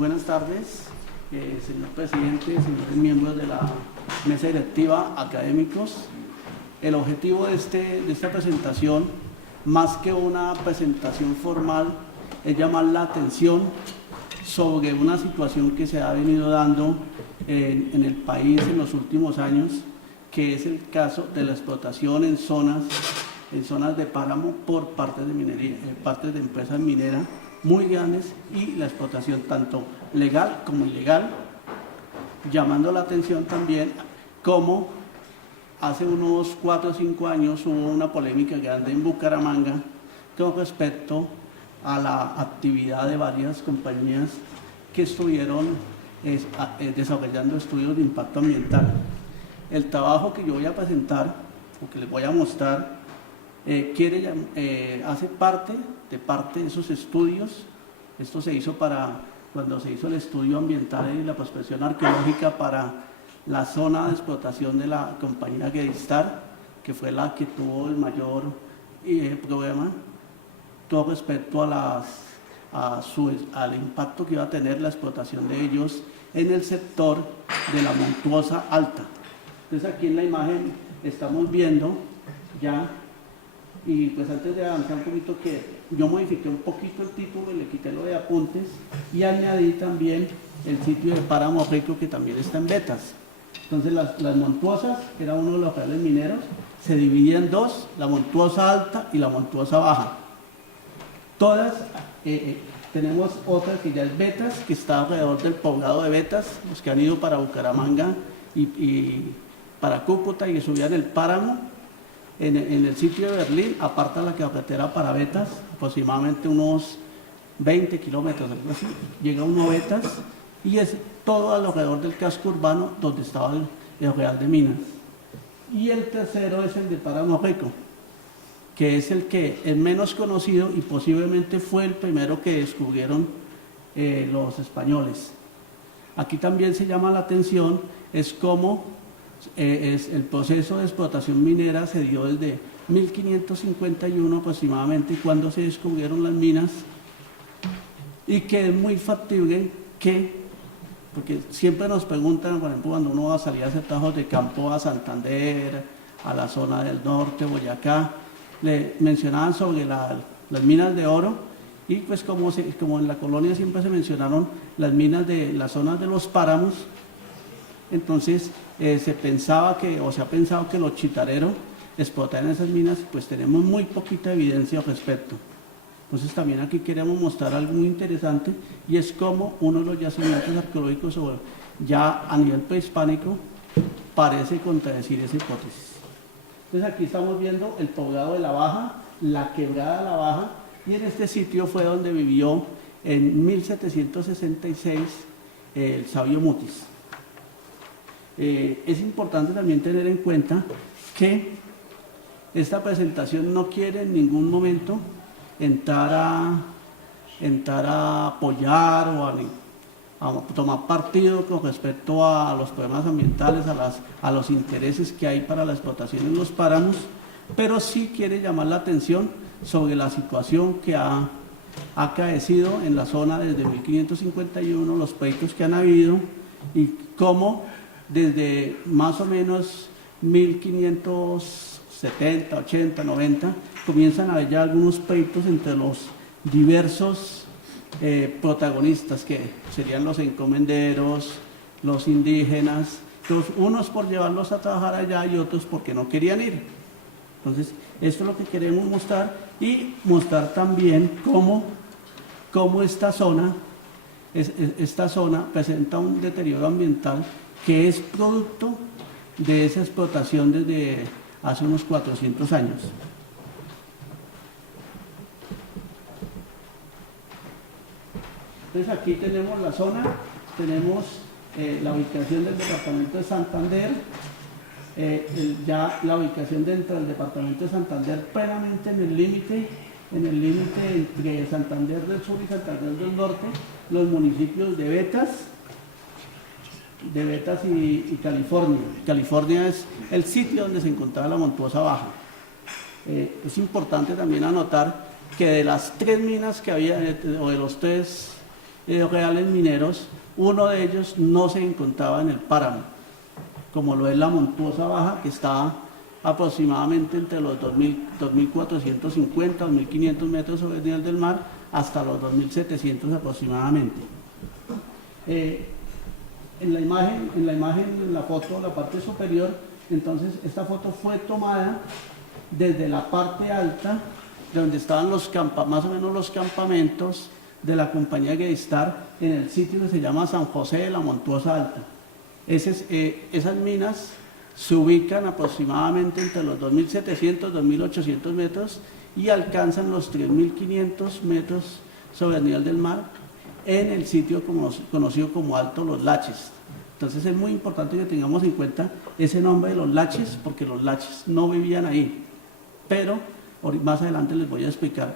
Buenas tardes, señor presidente, señores miembros de la mesa directiva, académicos. El objetivo de esta presentación, más que una presentación formal, es llamar la atención sobre una situación que se ha venido dando en el país en los últimos años, que es el caso de la explotación en zonas de páramo por partes de minería, partes de empresas mineras muy grandes, y la explotación tanto legal como ilegal, llamando la atención también como hace unos 4 o 5 años hubo una polémica grande en Bucaramanga con respecto a la actividad de varias compañías que estuvieron desarrollando estudios de impacto ambiental. El trabajo que yo voy a presentar, o que les voy a mostrar, hace parte de esos estudios. Esto se hizo cuando se hizo el estudio ambiental y la prospección arqueológica para la zona de explotación de la compañía Greystar, que fue la que tuvo el mayor problema todo respecto al impacto que iba a tener la explotación de ellos en el sector de la Montuosa Alta. Entonces aquí en la imagen estamos viendo ya. Y pues antes de avanzar un poquito, que yo modifiqué un poquito el título y le quité lo de apuntes y añadí también el sitio de Páramo Rico, que también está en Betas. Entonces las Montuosas, que era uno de los reales mineros, se dividían en dos: la Montuosa Alta y la Montuosa Baja. Todas, tenemos otra que ya es Betas, que está alrededor del poblado de Betas, los que han ido para Bucaramanga y para Cúcuta y subían el páramo. En el sitio de Berlín, aparta la carretera para Betas, aproximadamente unos 20 kilómetros, algo así, llega uno a Betas, y es todo alrededor del casco urbano donde estaba el Real de Minas. Y el tercero es el de Páramo Rico, que es el que es menos conocido y posiblemente fue el primero que descubrieron los españoles. Aquí también se llama la atención, es cómo el proceso de explotación minera se dio desde 1551 aproximadamente, cuando se descubrieron las minas, y que es muy factible porque siempre nos preguntan, por ejemplo, cuando uno va a salir a hacer trabajos de campo a Santander, a la zona del norte, Boyacá, le mencionaban sobre las minas de oro, y pues como en la colonia siempre se mencionaron las minas de las zonas de los páramos. Entonces se ha pensado que los chitareros explotaban esas minas, pues tenemos muy poquita evidencia al respecto. Entonces también aquí queremos mostrar algo muy interesante, y es como uno de los yacimientos arqueológicos ya a nivel prehispánico parece contradecir esa hipótesis. Entonces aquí estamos viendo el poblado de la Baja, la quebrada de la Baja, y en este sitio fue donde vivió en 1766 el sabio Mutis. Es importante también tener en cuenta que esta presentación no quiere en ningún momento entrar a apoyar o a tomar partido con respecto a los problemas ambientales, a los intereses que hay para la explotación en los páramos, pero sí quiere llamar la atención sobre la situación que ha acaecido en la zona desde 1551, los pleitos que han habido, y cómo desde más o menos 1570, 80, 90, comienzan a haber ya algunos pleitos entre los diversos protagonistas, que serían los encomenderos, los indígenas, unos por llevarlos a trabajar allá y otros porque no querían ir. Entonces, esto es lo que queremos mostrar, y mostrar también cómo esta zona presenta un deterioro ambiental que es producto de esa explotación desde hace unos 400 años. Entonces aquí tenemos la zona, tenemos la ubicación del departamento de Santander, ya la ubicación dentro del departamento de Santander, plenamente en el límite entre Santander del Sur y Santander del Norte, los municipios de Betas y California. California es el sitio donde se encontraba la Montuosa Baja. Es importante también anotar que de las 3 minas que había, o de los 3 reales mineros, uno de ellos no se encontraba en el páramo, como lo es la Montuosa Baja, que está aproximadamente entre los 2.450, 2.500 metros sobre el nivel del mar, hasta los 2.700 aproximadamente. En la imagen, en la foto, la parte superior, entonces esta foto fue tomada desde la parte alta, donde estaban más o menos los campamentos de la compañía Greystar, en el sitio que se llama San José de la Montuosa Alta. Esas minas se ubican aproximadamente entre los 2.700, 2.800 metros y alcanzan los 3.500 metros sobre el nivel del mar en el sitio conocido como Alto Los Laches. Entonces es muy importante que tengamos en cuenta ese nombre de Los Laches, porque los laches no vivían ahí, pero más adelante les voy a explicar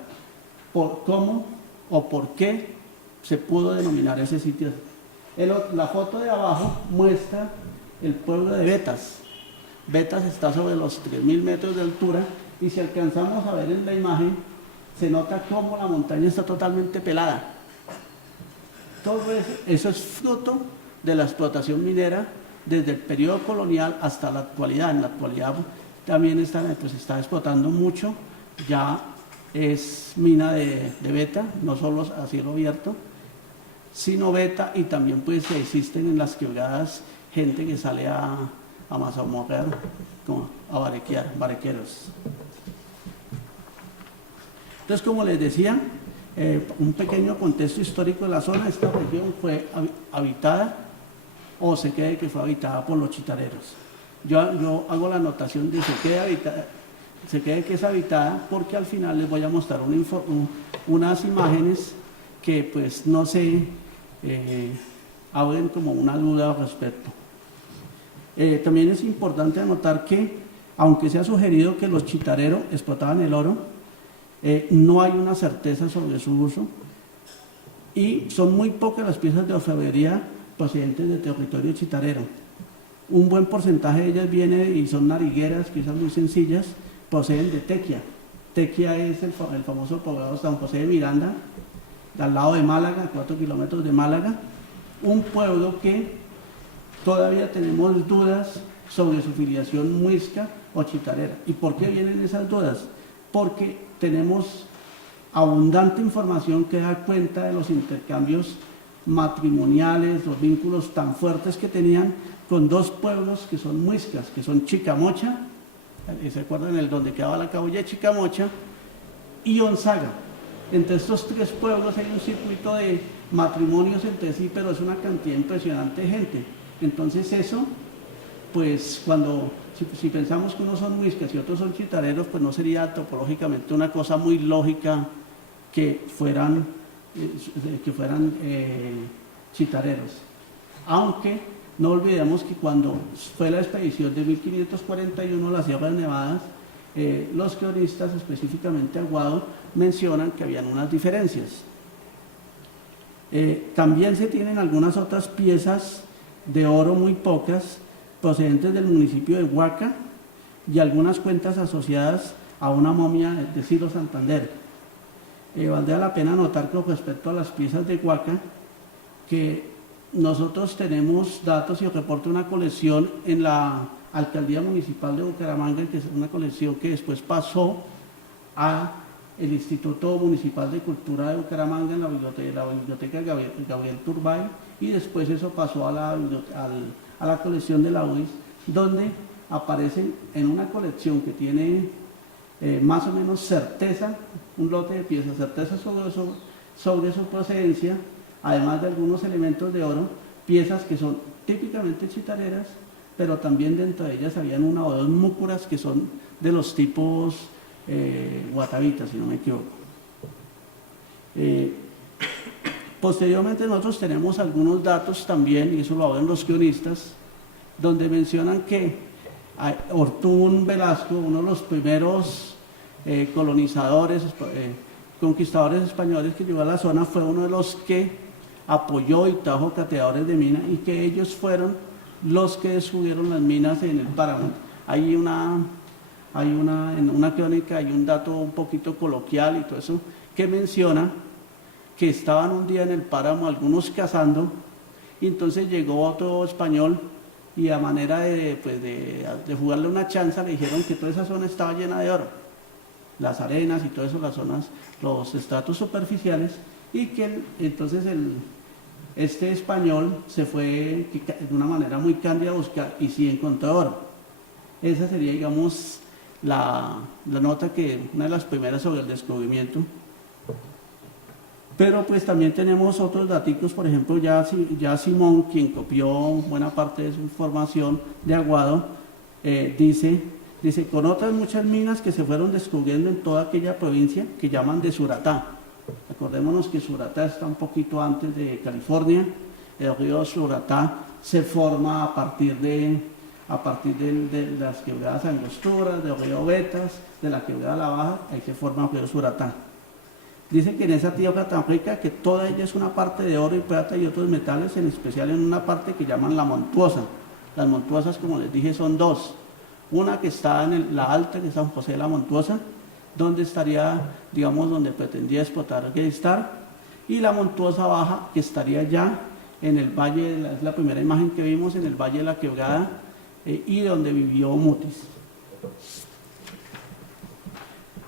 cómo o por qué se pudo denominar ese sitio. La foto de abajo muestra el pueblo de Betas. Betas está sobre los 3.000 metros de altura, y si alcanzamos a ver en la imagen, se nota cómo la montaña está totalmente pelada. Todo eso es fruto de la explotación minera desde el periodo colonial hasta la actualidad. En la actualidad también está explotando mucho, ya es mina de beta, no solo a cielo abierto, sino beta, y también pues existen en las quebradas gente que sale a mazamorrear, a barequeros. Entonces, como les decía, un pequeño contexto histórico de la zona. Esta región fue habitada, o se cree que fue habitada por los chitareros. Yo hago la anotación de se cree que es habitada, porque al final les voy a mostrar unas imágenes que pues no se abren como una duda al respecto. También es importante anotar que, aunque se ha sugerido que los chitareros explotaban el oro, no hay una certeza sobre su uso, y son muy pocas las piezas de orfebrería procedentes del territorio chitarero. Un buen porcentaje de ellas viene y son narigueras, piezas muy sencillas, proceden de Tequia. Tequia es el famoso poblado San José de Miranda, al lado de Málaga, 4 kilómetros de Málaga, un pueblo que todavía tenemos dudas sobre su filiación muisca o chitarera. ¿Y por qué vienen esas dudas? Porque tenemos abundante información que da cuenta de los intercambios matrimoniales, los vínculos tan fuertes que tenían con dos pueblos que son muiscas, que son Chicamocha, ¿se acuerdan donde quedaba la cabulla de Chicamocha? Y Onzaga. Entre estos tres pueblos hay un circuito de matrimonios entre sí, pero es una cantidad impresionante de gente. Entonces eso, pues si pensamos que unos son muiscas y otros son chitareros, pues no sería topológicamente una cosa muy lógica que fueran chitareros. Aunque no olvidemos que cuando fue la expedición de 1541 a las Sierras Nevadas, los cronistas, específicamente Aguado, mencionan que habían unas diferencias. También se tienen algunas otras piezas de oro, muy pocas, procedentes del municipio de Huaca, y algunas cuentas asociadas a una momia de Ciro Santander. Valdría la pena notar con respecto a las piezas de Huaca, que nosotros tenemos datos y reporta una colección en la Alcaldía Municipal de Bucaramanga, que es una colección que después pasó a el Instituto Municipal de Cultura de Bucaramanga, en la biblioteca Gabriel Turbay, y después eso pasó a la colección de la UIS, donde aparecen en una colección que tiene más o menos certeza, un lote de piezas, certeza sobre su procedencia, además de algunos elementos de oro, piezas que son típicamente chitareras, pero también dentro de ellas habían una o dos múcuras que son de los tipos guatavitas, si no me equivoco. Posteriormente nosotros tenemos algunos datos también, y eso lo hablan los cronistas, donde mencionan que Ortún Velasco, uno de los primeros colonizadores, conquistadores españoles que llegó a la zona, fue uno de los que apoyó y trajo cateadores de mina, y que ellos fueron los que descubrieron las minas en el páramo. En una crónica hay un dato un poquito coloquial y todo eso, que menciona que estaban un día en el páramo, algunos cazando, y entonces llegó otro español y a manera de, pues de jugarle una chanza le dijeron que toda esa zona estaba llena de oro, las arenas y todo eso, las zonas, los estratos superficiales, y que entonces este español se fue de una manera muy cándida a buscar y sí encontró oro. Esa sería, digamos, la nota que, una de las primeras sobre el descubrimiento. Pero pues también tenemos otros datos, por ejemplo, ya Simón, quien copió buena parte de su información de Aguado, dice, con otras muchas minas que se fueron descubriendo en toda aquella provincia que llaman de Suratá. Acordémonos que Suratá está un poquito antes de California. El río Suratá se forma a partir de las quebradas Angosturas, del río Betas, de la quebrada La Baja, ahí se forma el río Suratá. Dice que en esa tierra tan rica, que toda ella es una parte de oro y plata y otros metales, en especial en una parte que llaman la Montuosa. Las Montuosas, como les dije, son dos. Una que está en la alta, que es San José de la Montuosa, donde estaría, digamos, donde pretendía explotar Gaystar, y la Montuosa Baja, que estaría ya en el valle, es la primera imagen que vimos, en el valle de la Quebrada, y donde vivió Mutis.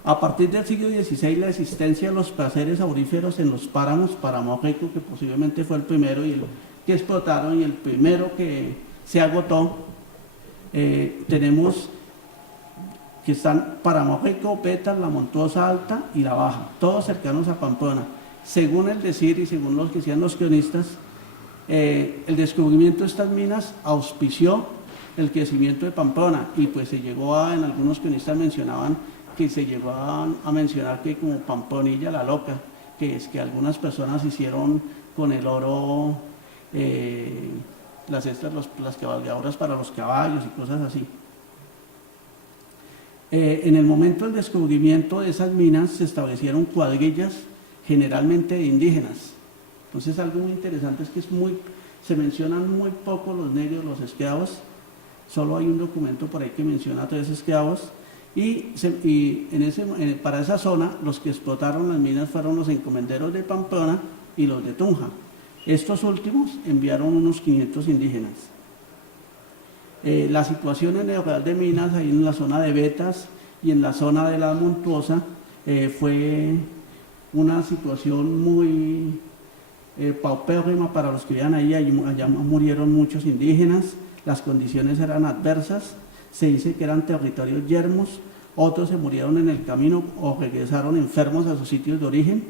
A partir del siglo XVI, la existencia de los placeres auríferos en los páramos, Páramo Rico, que posiblemente fue el primero y el que explotaron y el primero que se agotó, tenemos que están Páramo Rico, Betas, la Montuosa Alta y la Baja, todos cercanos a Pamplona. Según el decir y según los que decían los cronistas, el descubrimiento de estas minas auspició el crecimiento de Pamplona, y pues se llegó a, en algunos cronistas mencionaban que se llegó a mencionar que como Pamplonilla la loca, que es que algunas personas hicieron con el oro las cabalgadoras para los caballos y cosas así. En el momento del descubrimiento de esas minas se establecieron cuadrillas generalmente de indígenas. Entonces algo muy interesante es que se mencionan muy poco los negros, los esclavos. Solo hay un documento por ahí que menciona a 3 esclavos, y para esa zona los que explotaron las minas fueron los encomenderos de Pamplona y los de Tunja. Estos últimos enviaron unos 500 indígenas. La situación en el Real de Minas, ahí en la zona de Betas y en la zona de la Montuosa, fue una situación muy paupérrima para los que vivían ahí. Allá murieron muchos indígenas, las condiciones eran adversas, se dice que eran territorios yermos, otros se murieron en el camino o regresaron enfermos a sus sitios de origen.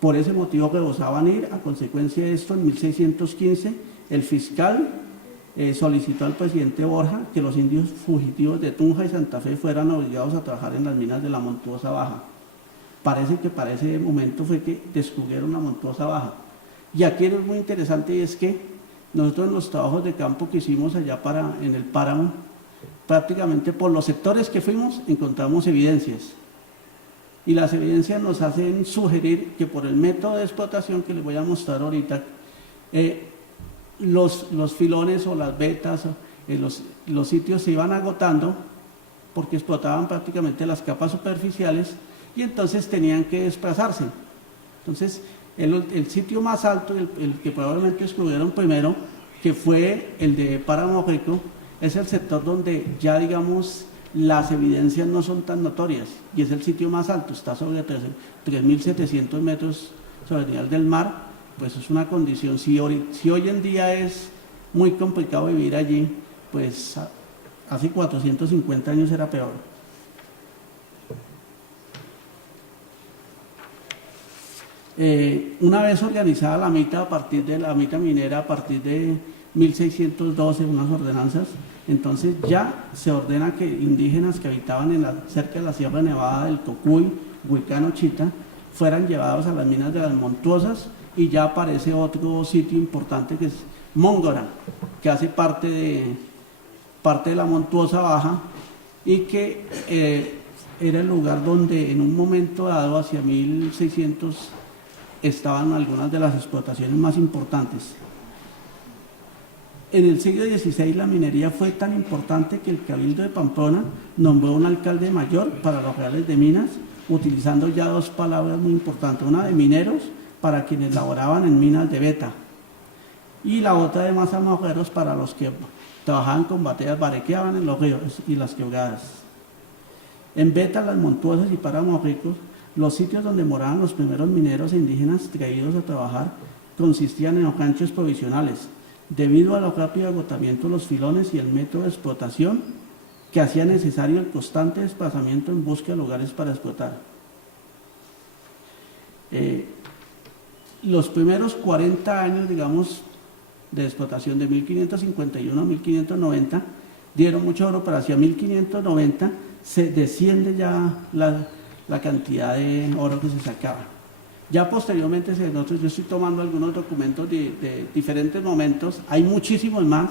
Por ese motivo rehusaban ir. A consecuencia de esto, en 1615, el fiscal solicitó al presidente Borja que los indios fugitivos de Tunja y Santa Fe fueran obligados a trabajar en las minas de la Montuosa Baja. Parece que para ese momento fue que descubrieron la Montuosa Baja. Y aquí es muy interesante, y es que nosotros en los trabajos de campo que hicimos allá en el páramo, prácticamente por los sectores que fuimos encontramos evidencias. Y las evidencias nos hacen sugerir que por el método de explotación que les voy a mostrar ahorita, los filones o las vetas, los sitios se iban agotando porque explotaban prácticamente las capas superficiales y entonces tenían que desplazarse. Entonces, el sitio más alto, el que probablemente descubrieron primero, que fue el de Páramo Rico, es el sector donde ya, digamos, las evidencias no son tan notorias, y es el sitio más alto, está sobre 3.700 metros sobre el nivel del mar. Pues es una condición, si hoy en día es muy complicado vivir allí, pues hace 450 años era peor. Una vez organizada la mita minera a partir de 1612, unas ordenanzas, entonces ya se ordena que indígenas que habitaban cerca de la Sierra Nevada del Cocuy, Huicano, Chita, fueran llevados a las minas de las Montuosas, y ya aparece otro sitio importante que es Móngora, que hace parte de la Montuosa Baja, y que era el lugar donde en un momento dado, hacia 1600, estaban algunas de las explotaciones más importantes. En el siglo XVI la minería fue tan importante que el Cabildo de Pamplona nombró un alcalde mayor para los reales de minas, utilizando ya dos palabras muy importantes, una de mineros para quienes laboraban en minas de beta y la otra de mazamorreros para los que trabajaban con bateas, barequeaban en los ríos y las quebradas. En beta, las montuosas y páramos ricos, los sitios donde moraban los primeros mineros e indígenas traídos a trabajar consistían en ranchos provisionales, debido a lo rápido agotamiento de los filones y el método de explotación que hacía necesario el constante desplazamiento en busca de lugares para explotar. Los primeros 40 años, digamos, de explotación de 1551 a 1590 dieron mucho oro, pero hacia 1590 se desciende ya la cantidad de oro que se sacaba. Ya posteriormente, yo estoy tomando algunos documentos de diferentes momentos, hay muchísimos más,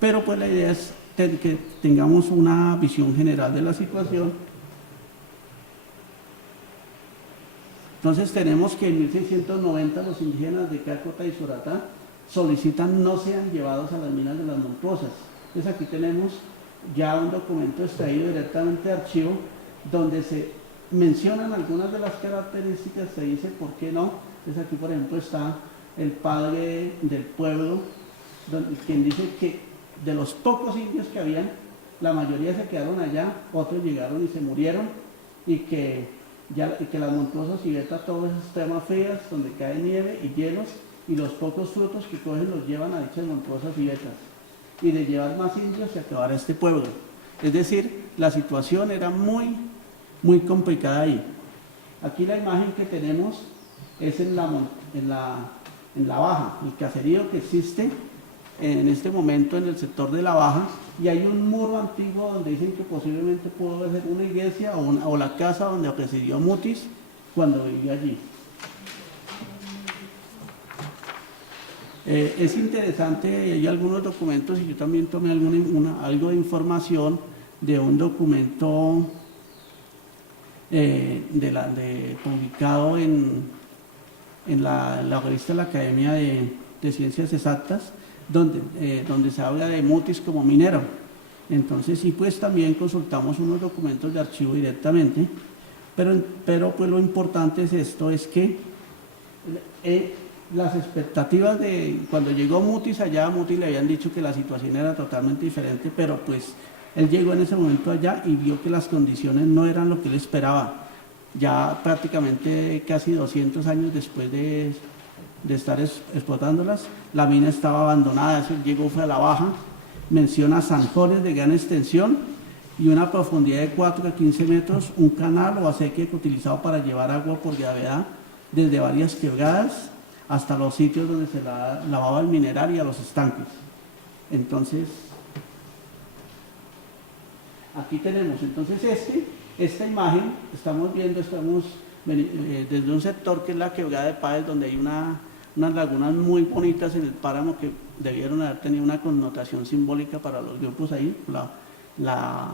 pero pues la idea es que tengamos una visión general de la situación. Entonces tenemos que en 1690 los indígenas de Cácota y Suratá solicitan no sean llevados a las minas de las Montuosas. Entonces aquí tenemos ya un documento extraído directamente de archivo donde se mencionan algunas de las características, se dice por qué no. Entonces aquí por ejemplo está el padre del pueblo, quien dice que de los pocos indios que habían, la mayoría se quedaron allá, otros llegaron y se murieron, y que las Montuosas y Beta, todos esos temas frías donde cae nieve y hielos, y los pocos frutos que cogen los llevan a dichas Montuosas y Betas, y de llevar más indios se acabará este pueblo. Es decir, la situación era muy, muy complicada ahí. Aquí la imagen que tenemos es en la Baja, el caserío que existe en este momento en el sector de la Baja, y hay un muro antiguo donde dicen que posiblemente pudo ser una iglesia o la casa donde residió Mutis cuando vivía allí. Es interesante, hay algunos documentos, y yo también tomé algo de información de un documento publicado en la revista de la Academia de Ciencias Exactas, donde se habla de Mutis como minero. Entonces sí, pues también consultamos unos documentos de archivo directamente, pero pues lo importante es esto, es que las expectativas de cuando llegó Mutis allá, a Mutis le habían dicho que la situación era totalmente diferente, pero pues él llegó en ese momento allá y vio que las condiciones no eran lo que él esperaba. Ya prácticamente casi 200 años después de estar explotándolas, la mina estaba abandonada. Llegó, fue a la Baja, menciona zanjones de gran extensión y una profundidad de 4 a 15 metros, un canal o acequia que utilizaba para llevar agua por gravedad desde varias quebradas hasta los sitios donde se lavaba el mineral y a los estanques. Entonces, aquí tenemos entonces esta imagen, estamos desde un sector que es la quebrada de Páez, donde hay unas lagunas muy bonitas en el páramo que debieron haber tenido una connotación simbólica para los grupos ahí, la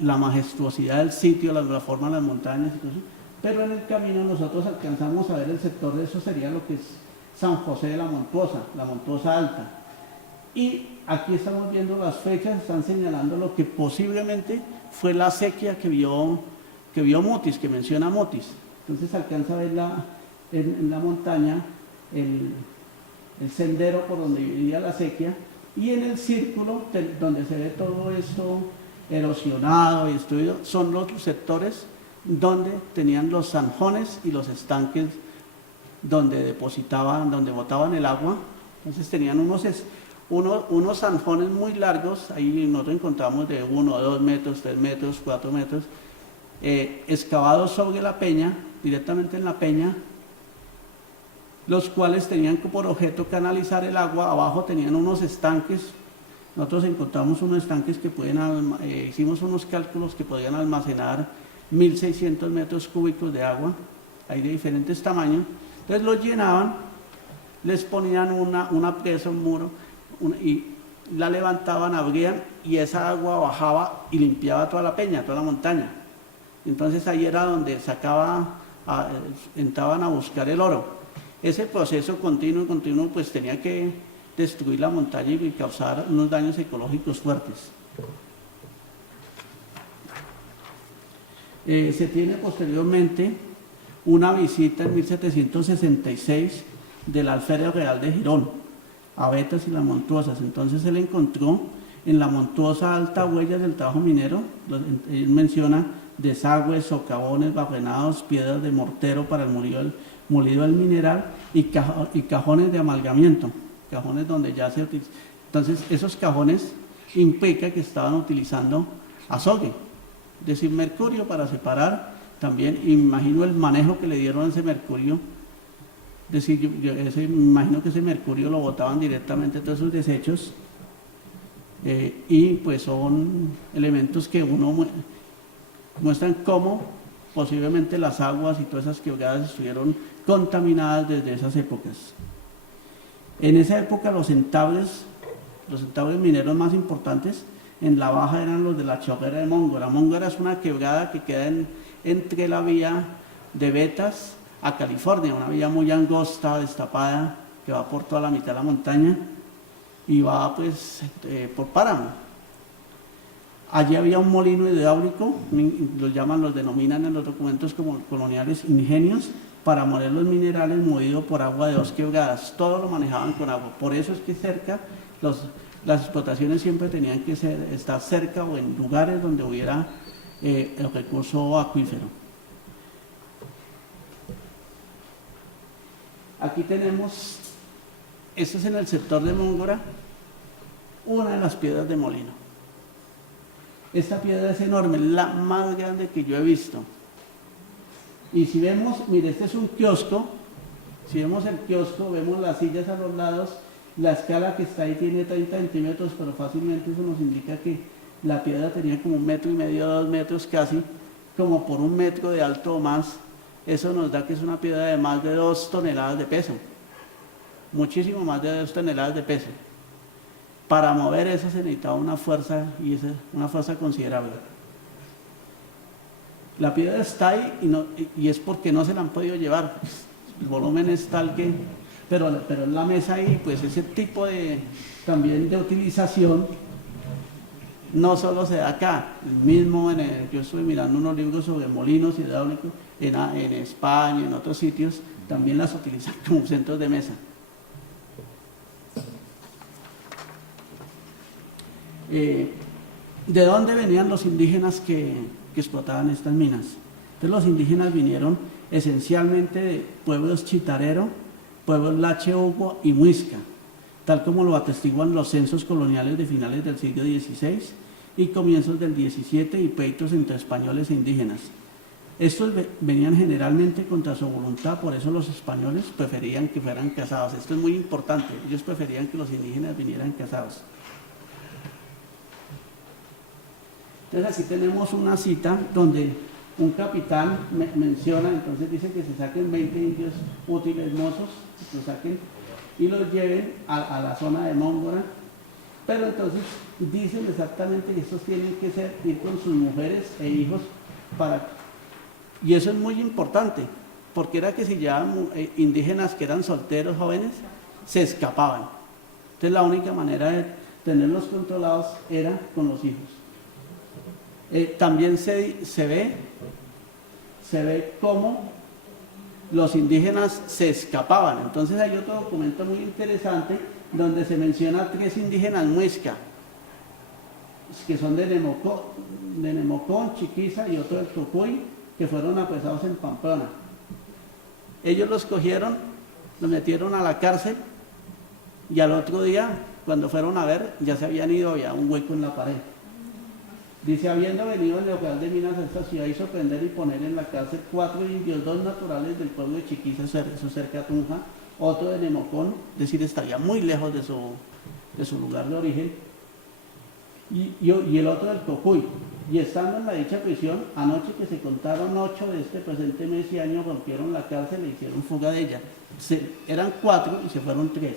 majestuosidad del sitio, la forma de las montañas y todo eso. Pero en el camino nosotros alcanzamos a ver el sector de eso, sería lo que es San José de la Montuosa Alta. Y aquí estamos viendo las fechas, están señalando lo que posiblemente fue la sequía que vio Mutis, que menciona Mutis. Entonces alcanza a ver en la montaña el sendero por donde vivía la sequía, y en el círculo donde se ve todo esto erosionado y destruido son los sectores donde tenían los zanjones y los estanques donde botaban el agua. Entonces tenían unos zanjones muy largos, ahí nosotros encontramos de 1, 2 metros, 3 metros, 4 metros, excavados sobre la peña, directamente en la peña, los cuales tenían por objeto canalizar el agua. Abajo tenían unos estanques. Nosotros encontramos unos estanques que hicimos unos cálculos que podían almacenar 1.600 metros cúbicos de agua, hay de diferentes tamaños. Entonces los llenaban, les ponían una presa, un muro, y la levantaban, abrían, y esa agua bajaba y limpiaba toda la peña, toda la montaña. Entonces ahí era donde entraban a buscar el oro. Ese proceso continuo, pues tenía que destruir la montaña y causar unos daños ecológicos fuertes. Se tiene posteriormente una visita en 1766 del alférez real de Girón a Betas y las Montuosas. Entonces él encontró en la Montuosa Alta huellas del trabajo minero. Él menciona desagües, socavones, bafenados, piedras de mortero para el molido del mineral y cajones de amalgamiento, cajones donde ya se utiliza. Entonces esos cajones implica que estaban utilizando azogue, es decir, mercurio para separar también. Imagino el manejo que le dieron a ese mercurio, es decir, me imagino que ese mercurio lo botaban directamente todos sus desechos, y pues son elementos que uno muestran cómo posiblemente las aguas y todas esas quebradas estuvieron contaminadas desde esas épocas. En esa época los entables mineros más importantes en la baja eran los de la Chorrera de Móngora. Móngora es una quebrada que queda entre la vía de Betas a California, una vía muy angosta, destapada, que va por toda la mitad de la montaña y va pues por páramo. Allí había un molino hidráulico, los denominan en los documentos como coloniales ingenios, para moler los minerales movido por agua de 2 quebradas. Todo lo manejaban con agua. Por eso es que cerca, las explotaciones siempre tenían que estar cerca o en lugares donde hubiera el recurso acuífero. Aquí tenemos, esto es en el sector de Móngora, una de las piedras de molino. Esta piedra es enorme, la más grande que yo he visto. Y si vemos, mire, este es un kiosco. Si vemos el kiosco, vemos las sillas a los lados. La escala que está ahí tiene 30 centímetros, pero fácilmente eso nos indica que la piedra tenía como 1,5 metros, 2 metros casi, como por 1 metro de alto o más. Eso nos da que es una piedra de más de 2 toneladas de peso. Muchísimo más de 2 toneladas de peso. Para mover eso se necesitaba una fuerza, y una fuerza considerable. La piedra está ahí y es porque no se la han podido llevar. El volumen es tal que... Pero en la mesa ahí, pues ese tipo también de utilización no solo se da acá. Yo estuve mirando unos libros sobre molinos hidráulicos en España, en otros sitios, también las utilizan como centros de mesa. ¿De dónde venían los indígenas que explotaban estas minas? Entonces los indígenas vinieron esencialmente de pueblos Chitarero, pueblos Lache Hugo y Muisca, tal como lo atestiguan los censos coloniales de finales del siglo XVI y comienzos del XVII y pleitos entre españoles e indígenas. Estos venían generalmente contra su voluntad, por eso los españoles preferían que fueran casados. Esto es muy importante, ellos preferían que los indígenas vinieran casados. Entonces aquí tenemos una cita donde un capitán menciona, entonces dice que se saquen 20 indios útiles mozos, que los saquen y los lleven a la zona de Móngora, pero entonces dicen exactamente que estos tienen que ir con sus mujeres e hijos y eso es muy importante, porque era que si llevaban indígenas que eran solteros, jóvenes, se escapaban. Entonces la única manera de tenerlos controlados era con los hijos. También se ve cómo los indígenas se escapaban. Entonces hay otro documento muy interesante donde se menciona 3 indígenas muisca, que son de Nemocón, Chiquiza y otro del Cocuy, que fueron apresados en Pamplona. Ellos los cogieron, los metieron a la cárcel y al otro día, cuando fueron a ver, ya se habían ido, había un hueco en la pared. Dice, habiendo venido el local de minas a esta ciudad, hizo prender y poner en la cárcel 4 indios, 2 naturales del pueblo de Chiquiza, eso cerca de Tunja, otro de Nemocón, es decir, estaría muy lejos de su lugar de origen, y el otro del Cocuy. Y estando en la dicha prisión, anoche que se contaron 8 de este presente mes y año, rompieron la cárcel e hicieron fuga de ella. Eran 4 y se fueron 3.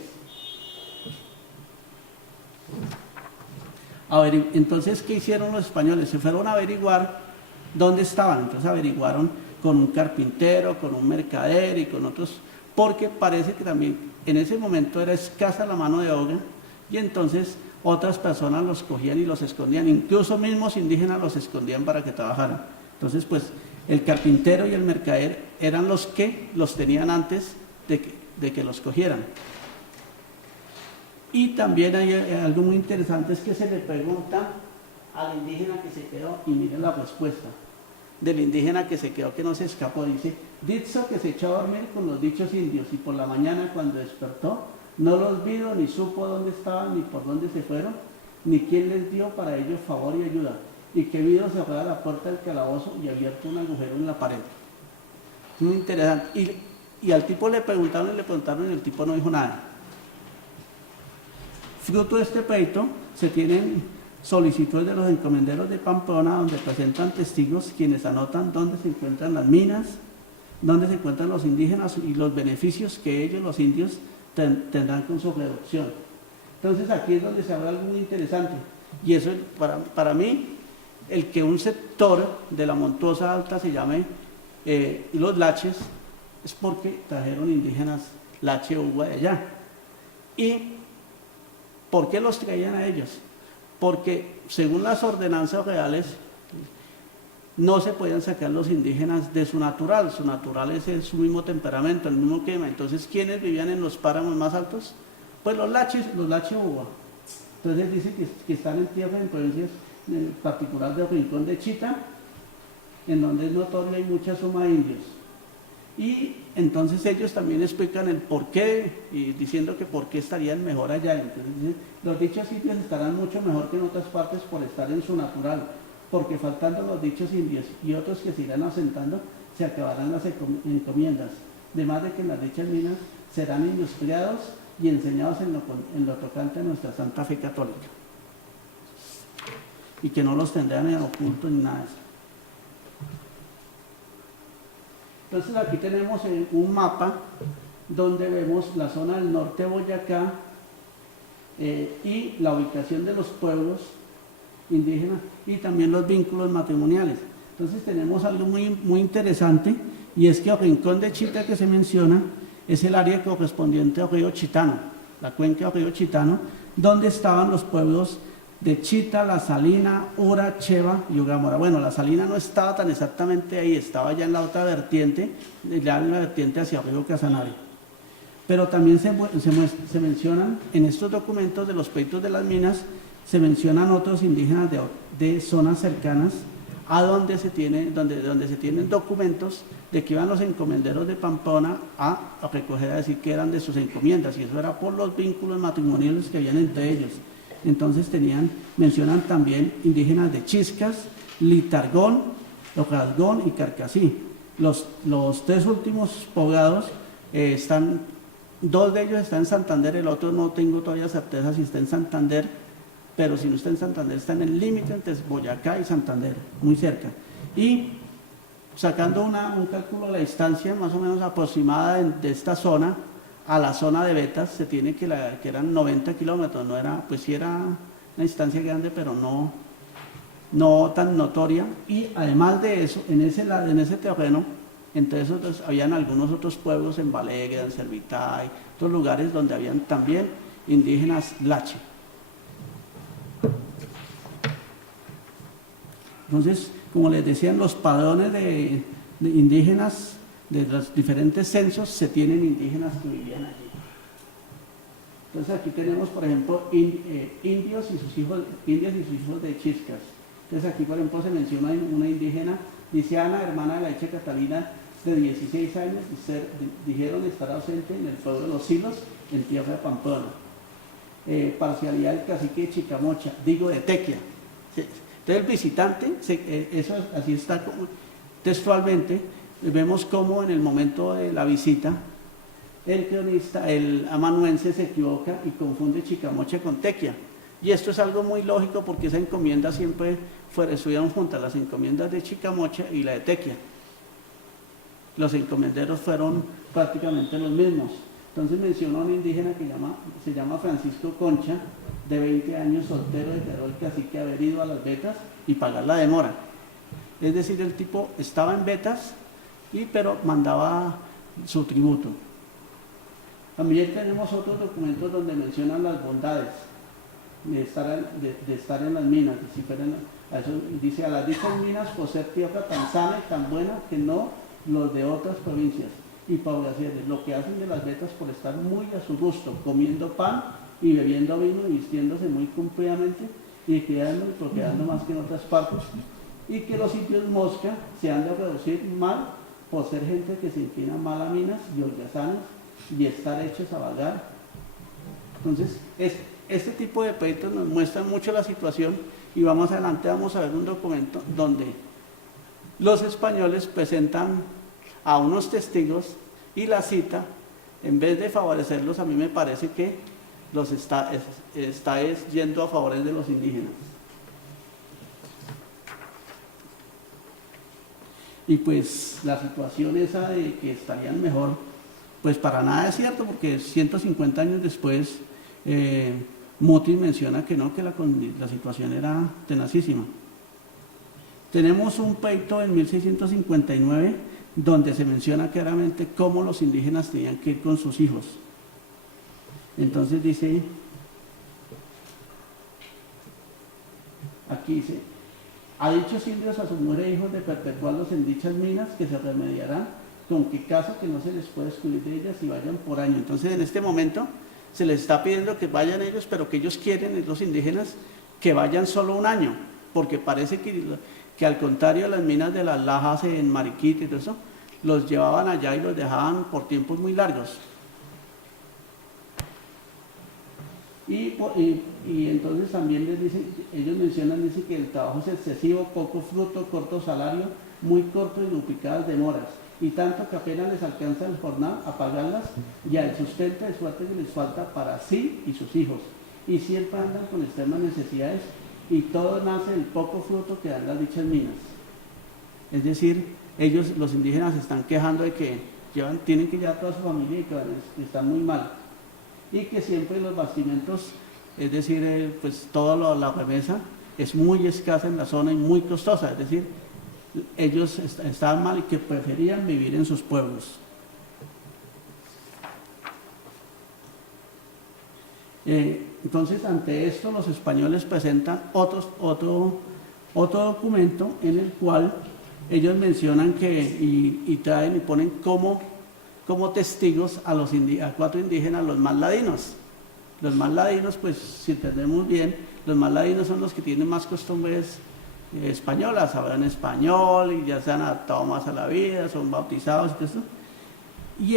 A ver, entonces, ¿qué hicieron los españoles? Se fueron a averiguar dónde estaban. Entonces averiguaron con un carpintero, con un mercader y con otros, porque parece que también en ese momento era escasa la mano de obra y entonces otras personas los cogían y los escondían, incluso mismos indígenas los escondían para que trabajaran. Entonces, pues, el carpintero y el mercader eran los que los tenían antes de que los cogieran. Y también hay algo muy interesante, es que se le pregunta al indígena que se quedó, y miren la respuesta del indígena que se quedó, que no se escapó. Dice: Ditso que se echó a dormir con los dichos indios, y por la mañana cuando despertó, no los vio, ni supo dónde estaban, ni por dónde se fueron, ni quién les dio para ellos favor y ayuda, y que vio cerrada la puerta del calabozo y abierto un agujero en la pared. Es muy interesante. Y al tipo le preguntaron, y el tipo no dijo nada. Fruto de este pleito, se tienen solicitudes de los encomenderos de Pamplona, donde presentan testigos quienes anotan dónde se encuentran las minas, dónde se encuentran los indígenas y los beneficios que ellos, los indios, tendrán con su reducción. Entonces aquí es donde se habla algo muy interesante, y eso para mí, el que un sector de la Montuosa Alta se llame los Laches, es porque trajeron indígenas Lache Uwa de allá. ¿Y por qué los traían a ellos? Porque según las ordenanzas reales, no se podían sacar los indígenas de su natural es su mismo temperamento, el mismo clima. Entonces, ¿quiénes vivían en los páramos más altos? Pues los Lache Uwa. Entonces dice que están en tierras en provincias, en particular de Rincón de Chita, en donde es notorio hay mucha suma de indios. Y entonces ellos también explican el por qué, y diciendo que por qué estarían mejor allá. Entonces dicen: los dichos indios estarán mucho mejor que en otras partes por estar en su natural, porque faltando los dichos indios y otros que se irán asentando, se acabarán las encomiendas, además de que en las dichas minas serán industriados y enseñados en lo tocante a nuestra Santa Fe Católica, y que no los tendrán en oculto ni nada de eso. Entonces aquí tenemos un mapa donde vemos la zona del norte de Boyacá y la ubicación de los pueblos indígenas y también los vínculos matrimoniales. Entonces tenemos algo muy interesante, y es que el Rincón de Chita que se menciona es el área correspondiente al río Chitano, la cuenca del río Chitano, donde estaban los pueblos de Chita, La Salina, Ura, Cheva y Ugamora. Bueno, La Salina no estaba tan exactamente ahí, estaba ya en la otra vertiente, ya en la vertiente hacia el río Casanare. Pero también se mencionan en estos documentos de los pleitos de las minas, se mencionan otros indígenas de zonas cercanas a donde se tienen documentos de que iban los encomenderos de Pamplona a recoger, a decir que eran de sus encomiendas, y eso era por los vínculos matrimoniales que habían entre ellos. Entonces mencionan también indígenas de Chiscas, Litargón, Ojasgón y Carcasí. Los tres últimos poblados dos de ellos están en Santander, el otro no tengo todavía certeza si está en Santander, pero si no está en Santander, está en el límite entre Boyacá y Santander, muy cerca. Y sacando un cálculo de la distancia más o menos aproximada de esta zona a la zona de Betas, se tiene que eran 90 kilómetros, no era, pues sí era una distancia grande, pero no tan notoria. Y además de eso, en ese terreno, entre esos habían algunos otros pueblos en Balegre, en Servitay, otros lugares donde habían también indígenas Lache. Entonces, como les decían, los padrones de indígenas de los diferentes censos se tienen indígenas que vivían allí. Entonces aquí tenemos, por ejemplo, indios y sus hijos de Chiscas. Entonces aquí, por ejemplo, se menciona una indígena, dice Ana, hermana de la hecha Catalina, de 16 años, dijeron estar ausente en el pueblo de Los Silos, en tierra de Pamplona. Parcialidad del cacique de Chicamocha, digo de Tequia. Entonces el visitante, eso así está textualmente, vemos cómo en el momento de la visita el cronista, el amanuense, se equivoca y confunde Chicamocha con Tequia. Y esto es algo muy lógico porque esa encomienda siempre estuvieron juntas, las encomiendas de Chicamocha y la de Tequia. Los encomenderos fueron prácticamente los mismos. Entonces menciona a un indígena que se llama Francisco Concha, de 20 años, soltero, declaró el cacique haber ido a las Betas y pagar la demora. Es decir, el tipo estaba en Betas, pero mandaba su tributo. También tenemos otros documentos donde mencionan las bondades. de estar en las minas, si fueran, dice, a las dichas minas poseer tierra tan sana y tan buena que no los de otras provincias y poblaciones, lo que hacen de las vetas por estar muy a su gusto, comiendo pan y bebiendo vino y vistiéndose muy cumplidamente y quedando y procreando más que en otras partes, y que los sitios mosca se han de reducir mal por ser gente que se inclina mal a minas y holgazanes y estar hechos a vagar. Entonces, este tipo de pleitos nos muestran mucho la situación, y vamos adelante, vamos a ver un documento donde los españoles presentan a unos testigos y la cita, en vez de favorecerlos, a mí me parece que los está yendo a favor de los indígenas. Y pues la situación esa de que estarían mejor, pues para nada es cierto, porque 150 años después Mutis menciona que no, que la situación era tenacísima. Tenemos un pleito en 1659 donde se menciona claramente cómo los indígenas tenían que ir con sus hijos. Entonces dice, aquí dice, a dichos indios a sus mujeres e hijos de perpetuarlos en dichas minas, que se remediarán con que caso que no se les puede excluir de ellas y vayan por año. Entonces en este momento se les está pidiendo que vayan ellos, pero que ellos quieren, los indígenas, que vayan solo un año, porque parece que al contrario, las minas de las Lajas en Mariquita y todo eso, los llevaban allá y los dejaban por tiempos muy largos. Y entonces también les dicen, ellos mencionan, dicen que el trabajo es excesivo, poco fruto, corto salario, muy corto y duplicadas demoras, y tanto que apenas les alcanza el jornal a pagarlas, y al sustento de suerte que les falta para sí y sus hijos, y siempre andan con extremas necesidades, y todo nace del poco fruto que dan las dichas minas. Es decir, ellos, los indígenas, se están quejando de que tienen que llevar toda su familia y que están muy mal, y que siempre los bastimentos, es decir, pues toda la remesa es muy escasa en la zona y muy costosa, es decir, ellos estaban mal y que preferían vivir en sus pueblos. Entonces, ante esto, los españoles presentan otro documento en el cual ellos mencionan que, y traen y ponen como testigos a 4 indígenas, los más ladinos. Los más ladinos, pues si entendemos bien, los más ladinos son los que tienen más costumbres españolas, hablan español y ya se han adaptado más a la vida, son bautizados y todo eso. Y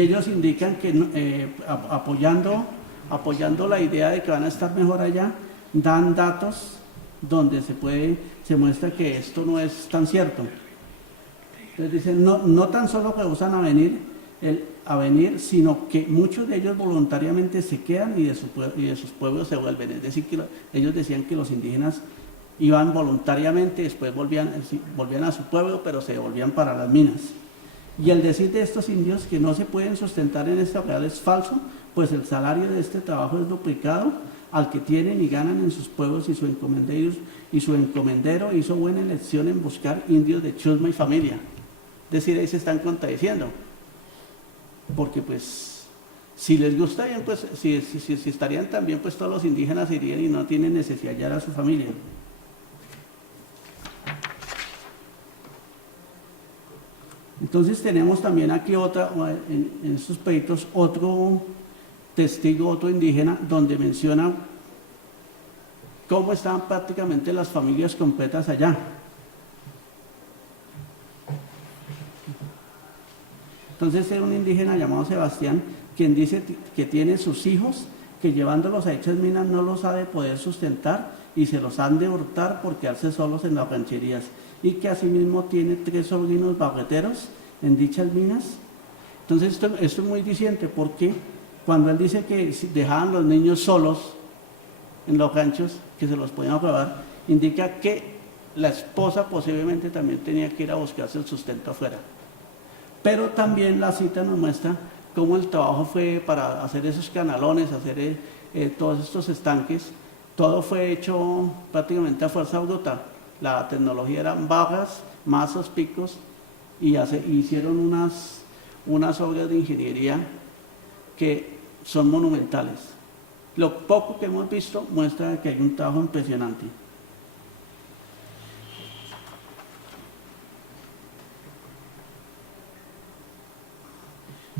ellos indican que apoyando la idea de que van a estar mejor allá, dan datos donde se muestra que esto no es tan cierto. Entonces dicen, no tan solo rehusan a venir, sino que muchos de ellos voluntariamente se quedan y de sus pueblos se vuelven. Es decir, que ellos decían que los indígenas iban voluntariamente, después volvían a su pueblo, pero se volvían para las minas. Y el decir de estos indios que no se pueden sustentar en esta real es falso, pues el salario de este trabajo es duplicado al que tienen y ganan en sus pueblos, y su encomendero hizo buena elección en buscar indios de chusma y familia. Es decir, ahí se están contradiciendo, porque pues si les gusta bien, pues si estarían tan bien, pues todos los indígenas irían y no tienen necesidad de hallar a su familia. Entonces tenemos también aquí en estos pleitos otro testigo, otro indígena, donde menciona cómo estaban prácticamente las familias completas allá. Entonces era un indígena llamado Sebastián, quien dice que tiene sus hijos, que llevándolos a dichas minas no los ha de poder sustentar y se los han de hurtar por quedarse solos en las rancherías, y que asimismo tiene 3 sobrinos barreteros en dichas minas. Entonces esto es muy diciente, porque cuando él dice que dejaban los niños solos en los ranchos, que se los podían robar, indica que la esposa posiblemente también tenía que ir a buscarse el sustento afuera. Pero también la cita nos muestra cómo el trabajo fue para hacer esos canalones, hacer todos estos estanques, todo fue hecho prácticamente a fuerza bruta. La tecnología eran barras, mazos, picos, y hicieron unas obras de ingeniería que son monumentales. Lo poco que hemos visto muestra que hay un trabajo impresionante.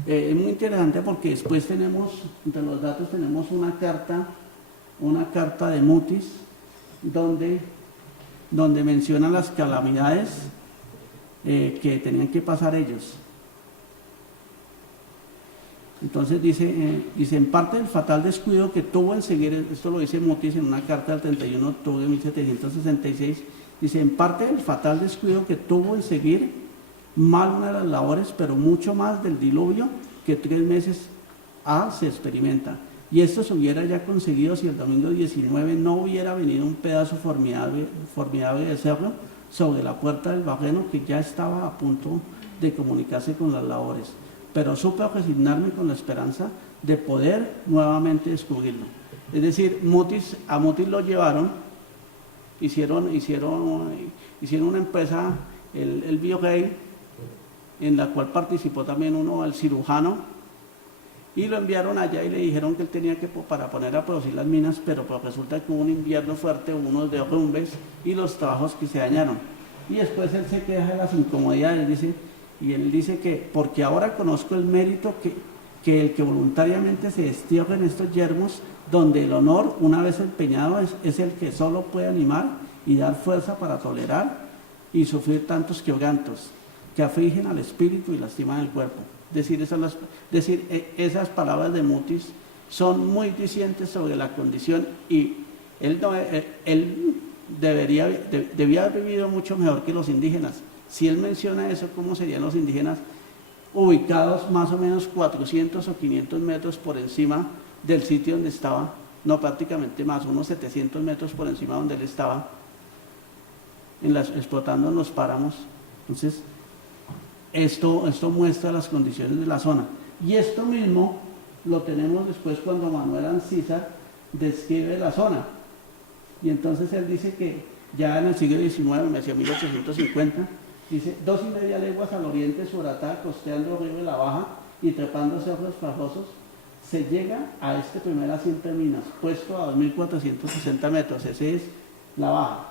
Es muy interesante porque después tenemos, entre los datos tenemos una carta de Mutis, donde menciona las calamidades que tenían que pasar ellos. Entonces dice, en parte del fatal descuido que tuvo en seguir, esto lo dice Mutis en una carta del 31 de octubre de 1766, dice, en parte del fatal descuido que tuvo en seguir mal una de las labores, pero mucho más del diluvio que 3 meses se experimenta. Y esto se hubiera ya conseguido si el domingo 19 no hubiera venido un pedazo formidable de cerro sobre la puerta del Barreno, que ya estaba a punto de comunicarse con las labores. Pero supe resignarme con la esperanza de poder nuevamente descubrirlo. Es decir, a Mutis lo llevaron, hicieron una empresa, el Biorey, en la cual participó también el cirujano, y lo enviaron allá y le dijeron que él tenía que para poner a producir las minas, pero pues resulta que hubo un invierno fuerte, unos derrumbes y los trabajos que se dañaron. Y después él se queja de las incomodidades, y él dice que porque ahora conozco el mérito que el que voluntariamente se destierra en estos yermos, donde el honor, una vez empeñado, es el que solo puede animar y dar fuerza para tolerar y sufrir tantos quebrantos que afligen al espíritu y lastiman el cuerpo. Esas palabras de Mutis son muy dicientes sobre la condición, y él debía haber vivido mucho mejor que los indígenas. Si él menciona eso, ¿cómo serían los indígenas? Ubicados más o menos 400 o 500 metros por encima del sitio donde estaba, no, prácticamente más, unos 700 metros por encima donde él estaba, explotando en los páramos. Entonces, esto muestra las condiciones de la zona. Y esto mismo lo tenemos después cuando Manuel Ancísar describe la zona. Y entonces él dice que ya en el siglo XIX, hacia 1850, dice, 2,5 leguas al oriente de Suratá, costeando el río de la Baja y trepando cerros fajosos, se llega a este primer asiento de minas, puesto a 2.460 metros, ese es la Baja.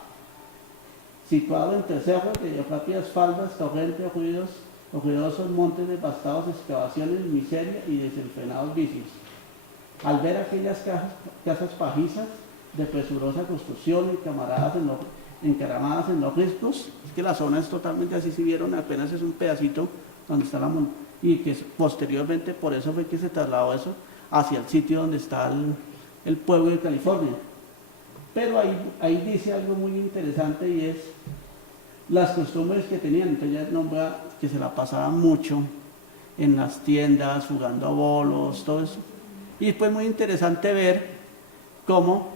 Situado entre cerros de rápidas faldas, torrentes, ruidosos montes devastados, excavaciones, miseria y desenfrenados vicios. Al ver aquellas casas pajizas de presurosa construcción, encaramadas en los riscos, es que la zona es totalmente así, si vieron, apenas es un pedacito donde está la montaña, y que posteriormente, por eso fue que se trasladó eso hacia el sitio donde está el pueblo de California. Pero ahí dice algo muy interesante, y es las costumbres que tenían. Entonces ya nombra que se la pasaban mucho en las tiendas, jugando a bolos, todo eso. Y pues muy interesante ver cómo,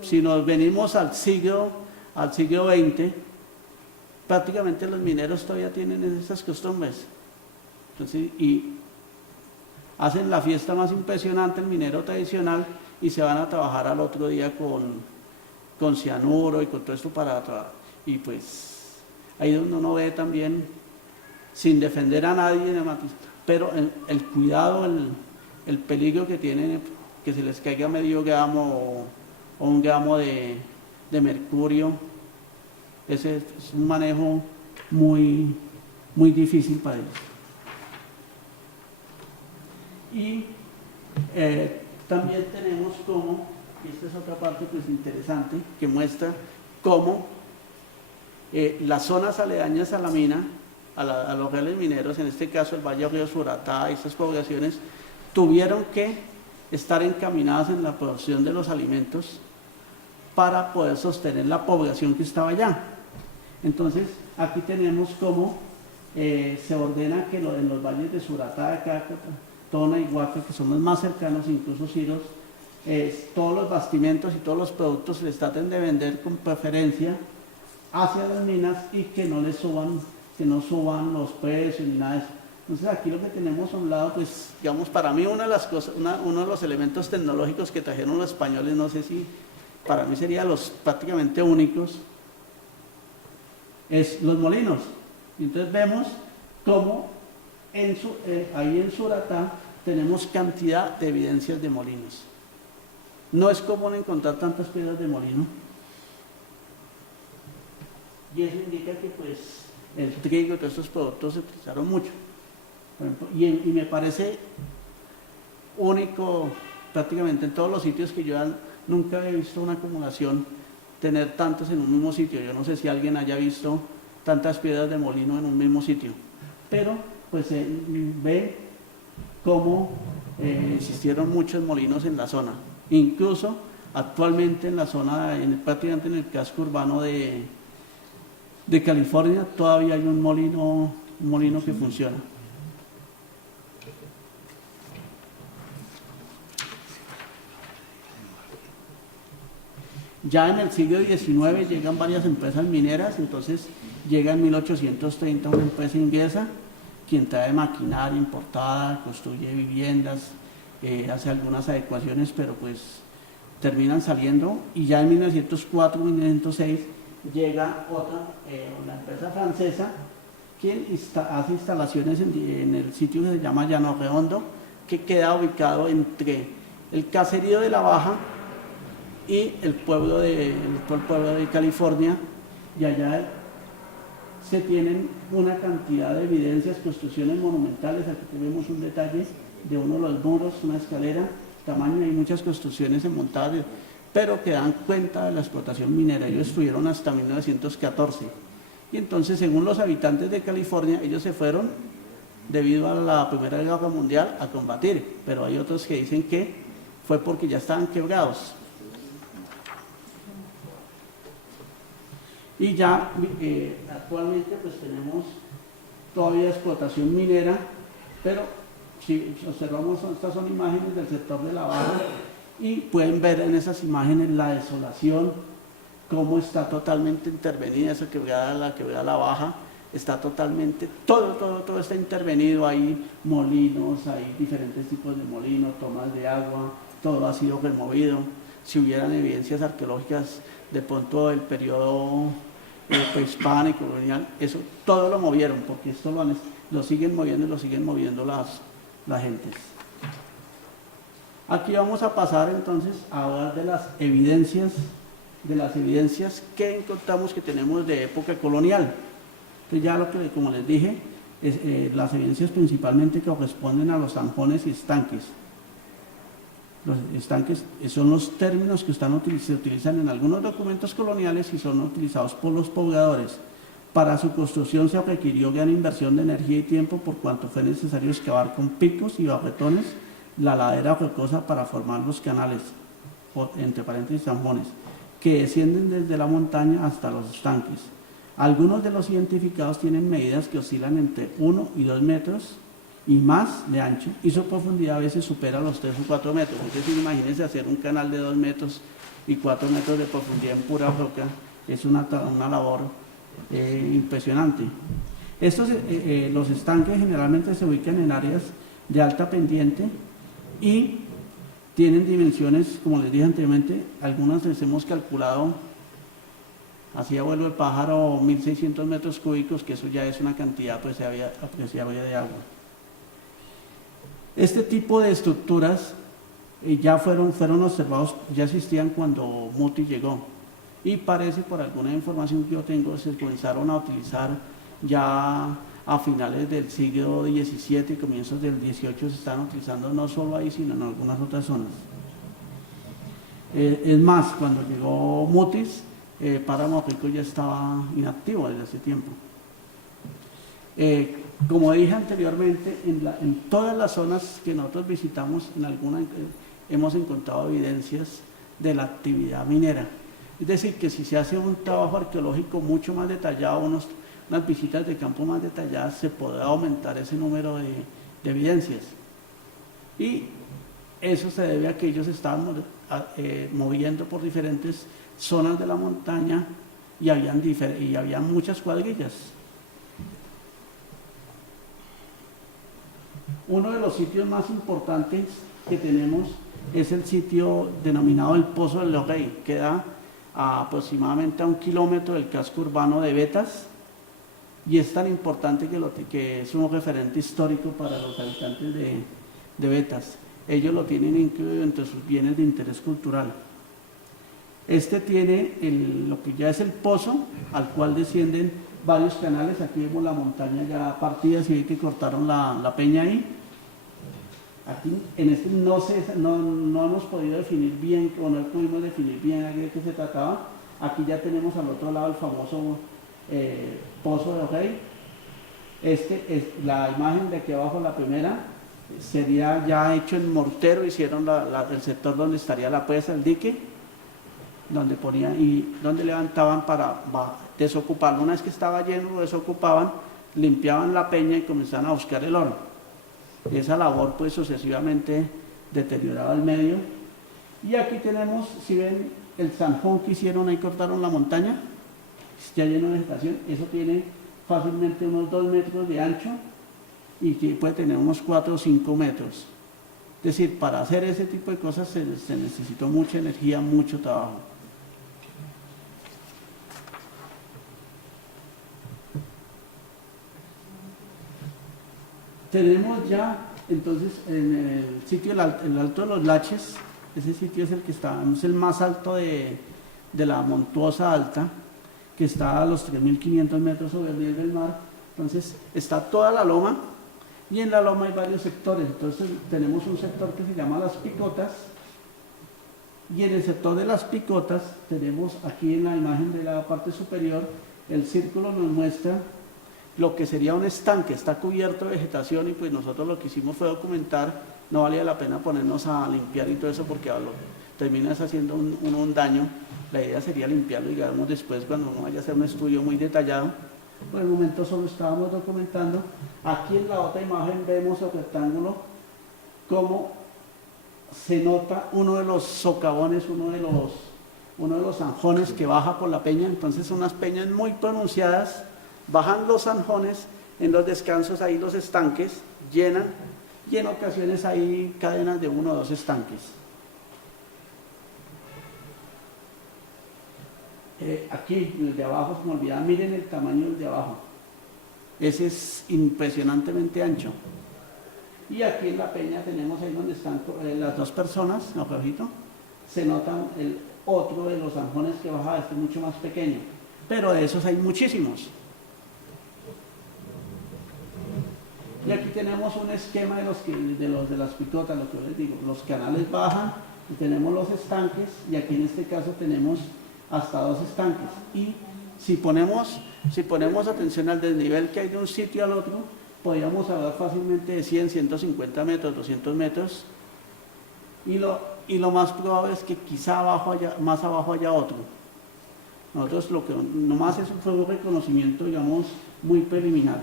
si nos venimos al siglo XX, prácticamente los mineros todavía tienen esas costumbres. Entonces, y hacen la fiesta más impresionante, el minero tradicional, y se van a trabajar al otro día con cianuro y con todo esto para trabajar. Y pues ahí es donde uno ve también, sin defender a nadie, pero el cuidado, el peligro que tienen, que se les caiga medio gramo o 1 gramo de mercurio. Ese es un manejo muy, muy difícil para ellos. Y también tenemos como, y esta es otra parte pues interesante, que muestra cómo las zonas aledañas a la mina, a los reales mineros, en este caso el Valle Río Suratá y estas poblaciones, tuvieron que estar encaminadas en la producción de los alimentos para poder sostener la población que estaba allá. Entonces, aquí tenemos cómo se ordena que en los valles de Suratá, Cácata, Tona y Huaca, que son los más cercanos, incluso Siros, todos los bastimentos y todos los productos se les traten de vender con preferencia hacia las minas, y que no suban los precios ni nada de eso. Entonces aquí lo que tenemos a un lado, pues digamos, para mí uno de los elementos tecnológicos que trajeron los españoles, no sé si para mí serían los prácticamente únicos, es los molinos. Entonces vemos cómo ahí en Suratá tenemos cantidad de evidencias de molinos. No es común encontrar tantas piedras de molino, y eso indica que pues el trigo y todos estos productos se utilizaron mucho. Por ejemplo, y me parece único prácticamente en todos los sitios que yo nunca he visto una acumulación, tener tantas en un mismo sitio. Yo no sé si alguien haya visto tantas piedras de molino en un mismo sitio, pero pues se ve cómo existieron muchos molinos en la zona. Incluso actualmente en la zona, prácticamente en el casco urbano de California, todavía hay un molino que funciona. Ya en el siglo XIX llegan varias empresas mineras, entonces llega en 1830 una empresa inglesa, quien trae maquinaria importada, construye viviendas, hace algunas adecuaciones, pero pues terminan saliendo, y ya en 1904, 1906 llega una empresa francesa, quien hace instalaciones en el sitio que se llama Llano Redondo, que queda ubicado entre el caserío de La Baja y el pueblo de California, y allá se tienen una cantidad de evidencias, construcciones monumentales. Aquí tenemos un detalle de uno de los muros, una escalera, tamaño, hay muchas construcciones montadas, pero que dan cuenta de la explotación minera. Ellos estuvieron hasta 1914, y entonces, según los habitantes de California, ellos se fueron debido a la Primera Guerra Mundial a combatir, pero hay otros que dicen que fue porque ya estaban quebrados. Y ya actualmente pues tenemos todavía explotación minera, pero si observamos, estas son imágenes del sector de La Baja, y pueden ver en esas imágenes la desolación, cómo está totalmente intervenida esa quebrada, la quebrada La Baja, está totalmente, todo está intervenido. Hay molinos, hay diferentes tipos de molinos, tomas de agua, todo ha sido removido. Si hubieran evidencias arqueológicas de pronto del periodo prehispánico, colonial, eso todo lo movieron, porque esto lo siguen moviendo y lo siguen moviendo las gentes. Aquí vamos a pasar entonces a hablar de las evidencias que encontramos que tenemos de época colonial. Entonces ya lo que, como les dije, las evidencias principalmente corresponden a los zanjones y estanques. Los estanques son los términos que se utilizan en algunos documentos coloniales y son utilizados por los pobladores. Para su construcción se requirió gran inversión de energía y tiempo, por cuanto fue necesario excavar con picos y barretones la ladera rocosa para formar los canales, entre paréntesis zanjones, que descienden desde la montaña hasta los estanques. Algunos de los identificados tienen medidas que oscilan entre 1 y 2 metros y más de ancho, y su profundidad a veces supera los 3 o 4 metros. Entonces imagínense hacer un canal de 2 metros y 4 metros de profundidad en pura roca, es una labor impresionante. Los estanques generalmente se ubican en áreas de alta pendiente y tienen dimensiones, como les dije anteriormente, algunas les hemos calculado, así a vuelo el pájaro, 1600 metros cúbicos, que eso ya es una cantidad apreciable de agua. Este tipo de estructuras ya fueron observados, ya existían cuando Mutis llegó, y parece, por alguna información que yo tengo, se comenzaron a utilizar ya a finales del siglo XVII y comienzos del XVIII. Se están utilizando no solo ahí, sino en algunas otras zonas. Es más, cuando llegó Mutis, Páramo Rico ya estaba inactivo desde hace tiempo. Como dije anteriormente, en todas las zonas que nosotros visitamos, hemos encontrado evidencias de la actividad minera. Es decir, que si se hace un trabajo arqueológico mucho más detallado, unas visitas de campo más detalladas, se podrá aumentar ese número de evidencias. Y eso se debe a que ellos estaban moviendo por diferentes zonas de la montaña y había muchas cuadrillas. Uno de los sitios más importantes que tenemos es el sitio denominado el Pozo del Rey, que queda aproximadamente a 1 kilómetro del casco urbano de Betas, y es tan importante que es un referente histórico para los habitantes de vetas. Ellos lo tienen incluido entre sus bienes de interés cultural. Este tiene lo que ya es el pozo, al cual descienden varios canales. Aquí vemos la montaña ya partida, si ve que cortaron la peña ahí. Aquí en este no hemos podido definir bien, o no pudimos definir bien de qué se trataba. Aquí ya tenemos al otro lado el famoso pozo de Ojei. La imagen de aquí abajo, la primera, sería ya hecho en mortero. Hicieron el sector donde estaría la presa, el dique, donde ponían y donde levantaban para desocuparlo. Una vez que estaba lleno, lo desocupaban, limpiaban la peña y comenzaban a buscar el oro. Y esa labor pues sucesivamente deterioraba el medio. Y aquí tenemos, si ven el zanjón que hicieron, ahí cortaron la montaña, ya lleno de vegetación. Eso tiene fácilmente unos 2 metros de ancho y que puede tener unos 4 o 5 metros. Es decir, para hacer ese tipo de cosas se necesitó mucha energía, mucho trabajo. Tenemos ya, entonces, en el sitio, el Alto de los Laches, ese sitio es el que está, es el más alto de la montuosa alta, que está a los 3.500 metros sobre el nivel del mar. Entonces, está toda la loma, y en la loma hay varios sectores. Entonces, tenemos un sector que se llama Las Picotas, y en el sector de Las Picotas, tenemos aquí en la imagen de la parte superior, el círculo nos muestra lo que sería un estanque. Está cubierto de vegetación y pues nosotros lo que hicimos fue documentar. No valía la pena ponernos a limpiar y todo eso porque terminas haciendo un daño. La idea sería limpiarlo, digamos, después cuando uno vaya a hacer un estudio muy detallado. Por el momento solo estábamos documentando. Aquí en la otra imagen vemos el rectángulo, cómo se nota uno de los socavones, uno de los zanjones que baja por la peña. Entonces son unas peñas muy pronunciadas. Bajan los zanjones, en los descansos ahí los estanques llenan, y en ocasiones hay cadenas de 1 o 2 estanques. Aquí, el de abajo, se me olvidaba, miren el tamaño del de abajo. Ese es impresionantemente ancho. Y aquí en la peña tenemos ahí donde están las 2 personas, ojito, se nota el otro de los zanjones que baja, este mucho más pequeño. Pero de esos hay muchísimos. Y aquí tenemos un esquema de de las picotas, lo que yo les digo. Los canales bajan y tenemos los estanques, y aquí en este caso tenemos hasta 2 estanques. Y si ponemos atención al desnivel que hay de un sitio al otro, podríamos hablar fácilmente de 100, 150 metros, 200 metros. Y lo más probable es que quizá más abajo haya otro. Nosotros lo que nomás es un reconocimiento, digamos, muy preliminar.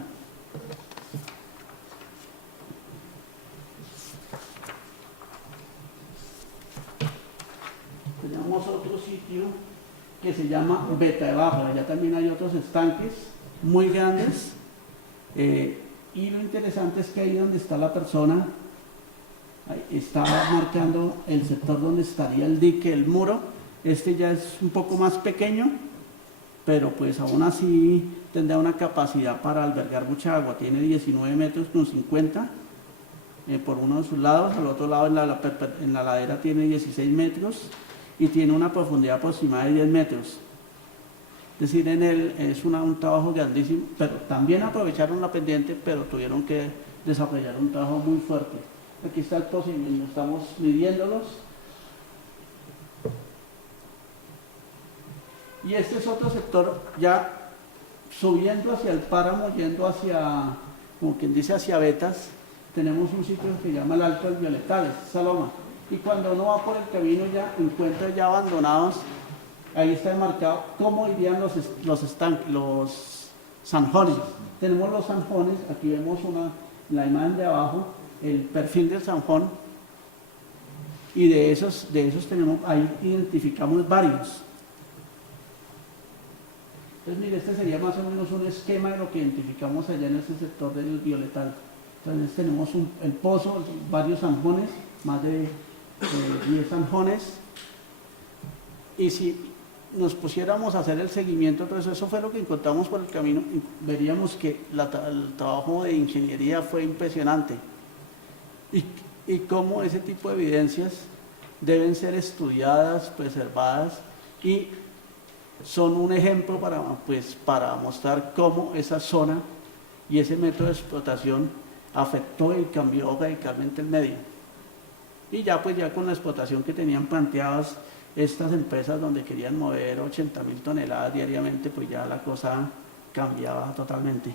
Tenemos otro sitio que se llama Veta de Bajo. Allá también hay otros estanques muy grandes, y lo interesante es que ahí donde está la persona, está marcando el sector donde estaría el dique, el muro. Este ya es un poco más pequeño, pero pues aún así tendrá una capacidad para albergar mucha agua. Tiene 19 metros con 50 por uno de sus lados. Al otro lado en la ladera tiene 16 metros y tiene una profundidad aproximada de 10 metros. Es decir, es un trabajo grandísimo, pero también aprovecharon la pendiente, pero tuvieron que desarrollar un trabajo muy fuerte. Aquí está el procedimiento, estamos midiéndolos. Y este es otro sector ya subiendo hacia el páramo, yendo hacia, como quien dice, hacia Vetas. Tenemos un sitio que se llama el Alto del Violetales, esa loma. Y cuando uno va por el camino ya encuentra ya abandonados, ahí está marcado cómo irían los zanjones. Tenemos los zanjones, aquí vemos la imagen de abajo, el perfil del zanjón, y de esos tenemos, ahí identificamos varios. Entonces mire, este sería más o menos un esquema de lo que identificamos allá en ese sector del Violetal. Entonces tenemos el pozo, varios zanjones, más de 10 zanjones, y si nos pusiéramos a hacer el seguimiento, entonces eso fue lo que encontramos por el camino, veríamos que el trabajo de ingeniería fue impresionante. Y y cómo ese tipo de evidencias deben ser estudiadas, preservadas y son un ejemplo para mostrar cómo esa zona y ese método de explotación afectó y cambió radicalmente el medio. Y ya pues ya con la explotación que tenían planteadas estas empresas donde querían mover 80.000 toneladas diariamente, pues ya la cosa cambiaba totalmente.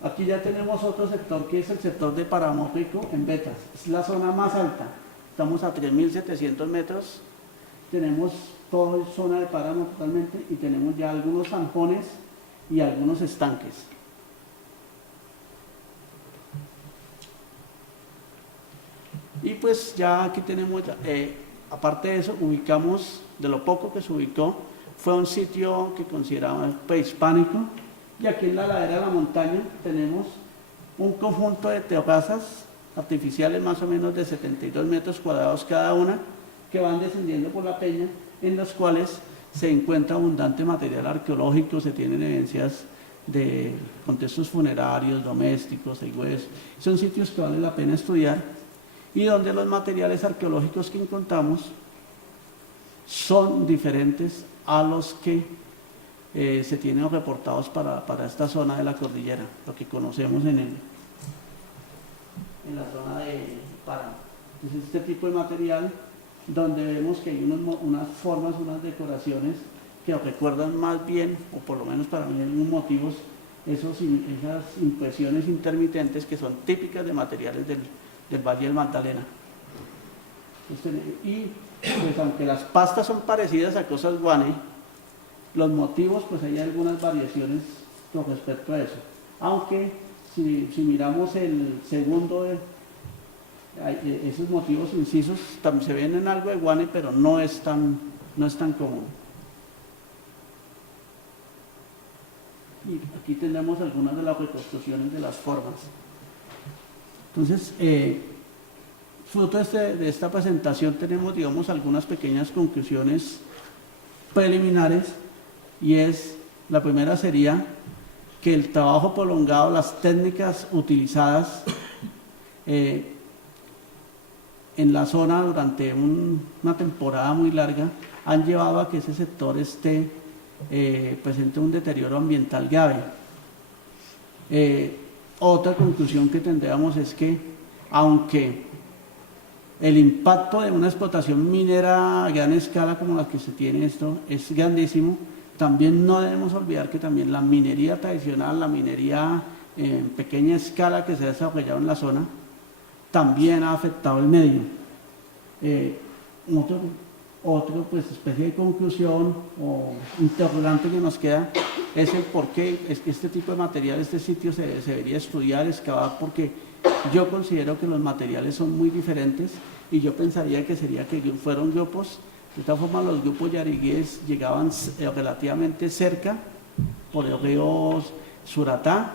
Aquí ya tenemos otro sector que es el sector de Páramo Rico en Betas, es la zona más alta, estamos a 3.700 metros, tenemos toda zona de páramo totalmente y tenemos ya algunos zanjones y algunos estanques. Y pues ya aquí tenemos, aparte de eso, ubicamos, de lo poco que se ubicó, fue un sitio que consideramos prehispánico, y aquí en la ladera de la montaña tenemos un conjunto de terrazas artificiales más o menos de 72 metros cuadrados cada una, que van descendiendo por la peña, en las cuales se encuentra abundante material arqueológico, se tienen evidencias de contextos funerarios, domésticos, de huesos. Son sitios que vale la pena estudiar y donde los materiales arqueológicos que encontramos son diferentes a los que se tienen reportados para esta zona de la cordillera, lo que conocemos en la zona de Páramo. Entonces este tipo de material donde vemos que hay unas formas, unas decoraciones que recuerdan más bien, o por lo menos para mí algunos motivos, esas impresiones intermitentes que son típicas de materiales del Valle del Magdalena. Y pues aunque las pastas son parecidas a cosas guane, los motivos pues hay algunas variaciones con respecto a eso. Aunque si miramos el segundo, esos motivos incisos también se ven en algo de guane, pero no es tan común. Y aquí tenemos algunas de las reconstrucciones de las formas. Entonces, fruto de esta presentación tenemos, digamos, algunas pequeñas conclusiones preliminares, y la primera sería que el trabajo prolongado, las técnicas utilizadas en la zona durante una temporada muy larga han llevado a que ese sector presente un deterioro ambiental grave. Otra conclusión que tendríamos es que, aunque el impacto de una explotación minera a gran escala como la que se tiene esto es grandísimo, también no debemos olvidar que también la minería tradicional, la minería en pequeña escala que se ha desarrollado en la zona, también ha afectado el medio. Otro pues especie de conclusión o interrogante que nos queda es el por qué este tipo de material, este sitio se debería estudiar, excavar, porque yo considero que los materiales son muy diferentes y yo pensaría que fueron grupos. De esta forma los grupos yariguíes llegaban relativamente cerca por el río Suratá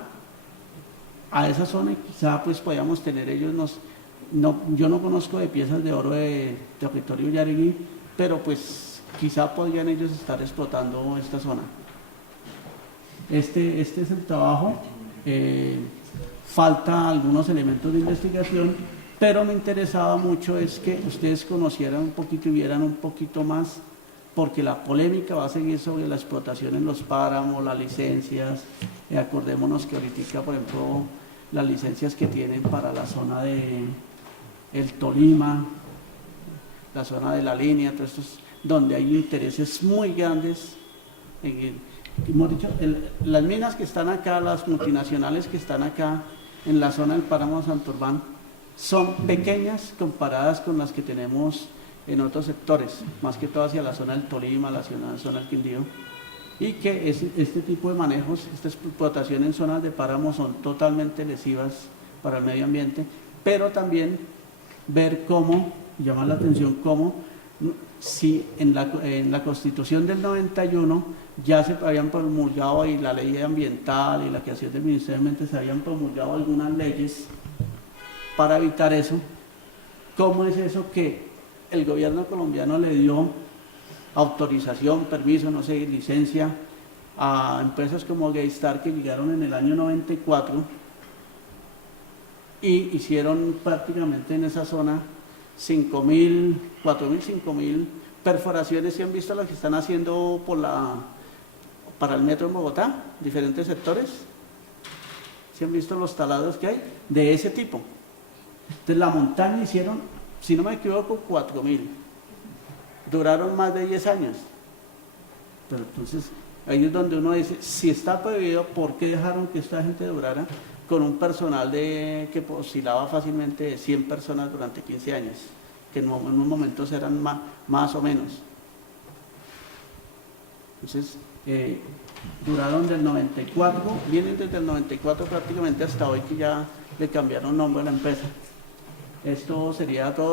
a esa zona y quizá pues podíamos tener ellos, yo no conozco de piezas de oro de territorio yariguí, pero pues quizá podrían ellos estar explotando esta zona. Este es el trabajo, falta algunos elementos de investigación, pero me interesaba mucho es que ustedes conocieran un poquito y vieran un poquito más, porque la polémica va a seguir sobre la explotación en los páramos, las licencias. Acordémonos que ahorita, por ejemplo, las licencias que tienen para la zona de el Tolima, la zona de la línea, todos estos, donde hay intereses muy grandes. Hemos dicho, las minas que están acá, las multinacionales que están acá en la zona del páramo de Santurbán, son pequeñas comparadas con las que tenemos en otros sectores, más que todo hacia la zona del Tolima, la zona del Quindío, y que este tipo de manejos, esta explotación en zonas de páramo son totalmente lesivas para el medio ambiente, pero también ver cómo, llama la atención cómo, si en la Constitución del 91 ya se habían promulgado y la ley ambiental y la creación del Ministerio de Ambiente se habían promulgado algunas leyes para evitar eso. ¿Cómo es eso que el gobierno colombiano le dio autorización, permiso, no sé, licencia a empresas como Gaystar que llegaron en el año 94 y hicieron prácticamente en esa zona 5.000, 4.000, 5.000 perforaciones. ¿Sí han visto lo que están haciendo para el metro en Bogotá? Diferentes sectores. ¿Sí han visto los taladros que hay? De ese tipo. Entonces la montaña hicieron, si no me equivoco, 4.000. Duraron más de 10 años. Pero entonces, ahí es donde uno dice, si está prohibido, ¿por qué dejaron que esta gente durara con un personal que oscilaba fácilmente de 100 personas durante 15 años? Que en un momento eran más o menos. Entonces, duraron del 94, vienen desde el 94 prácticamente hasta hoy, que ya le cambiaron nombre a la empresa. Esto sería todo.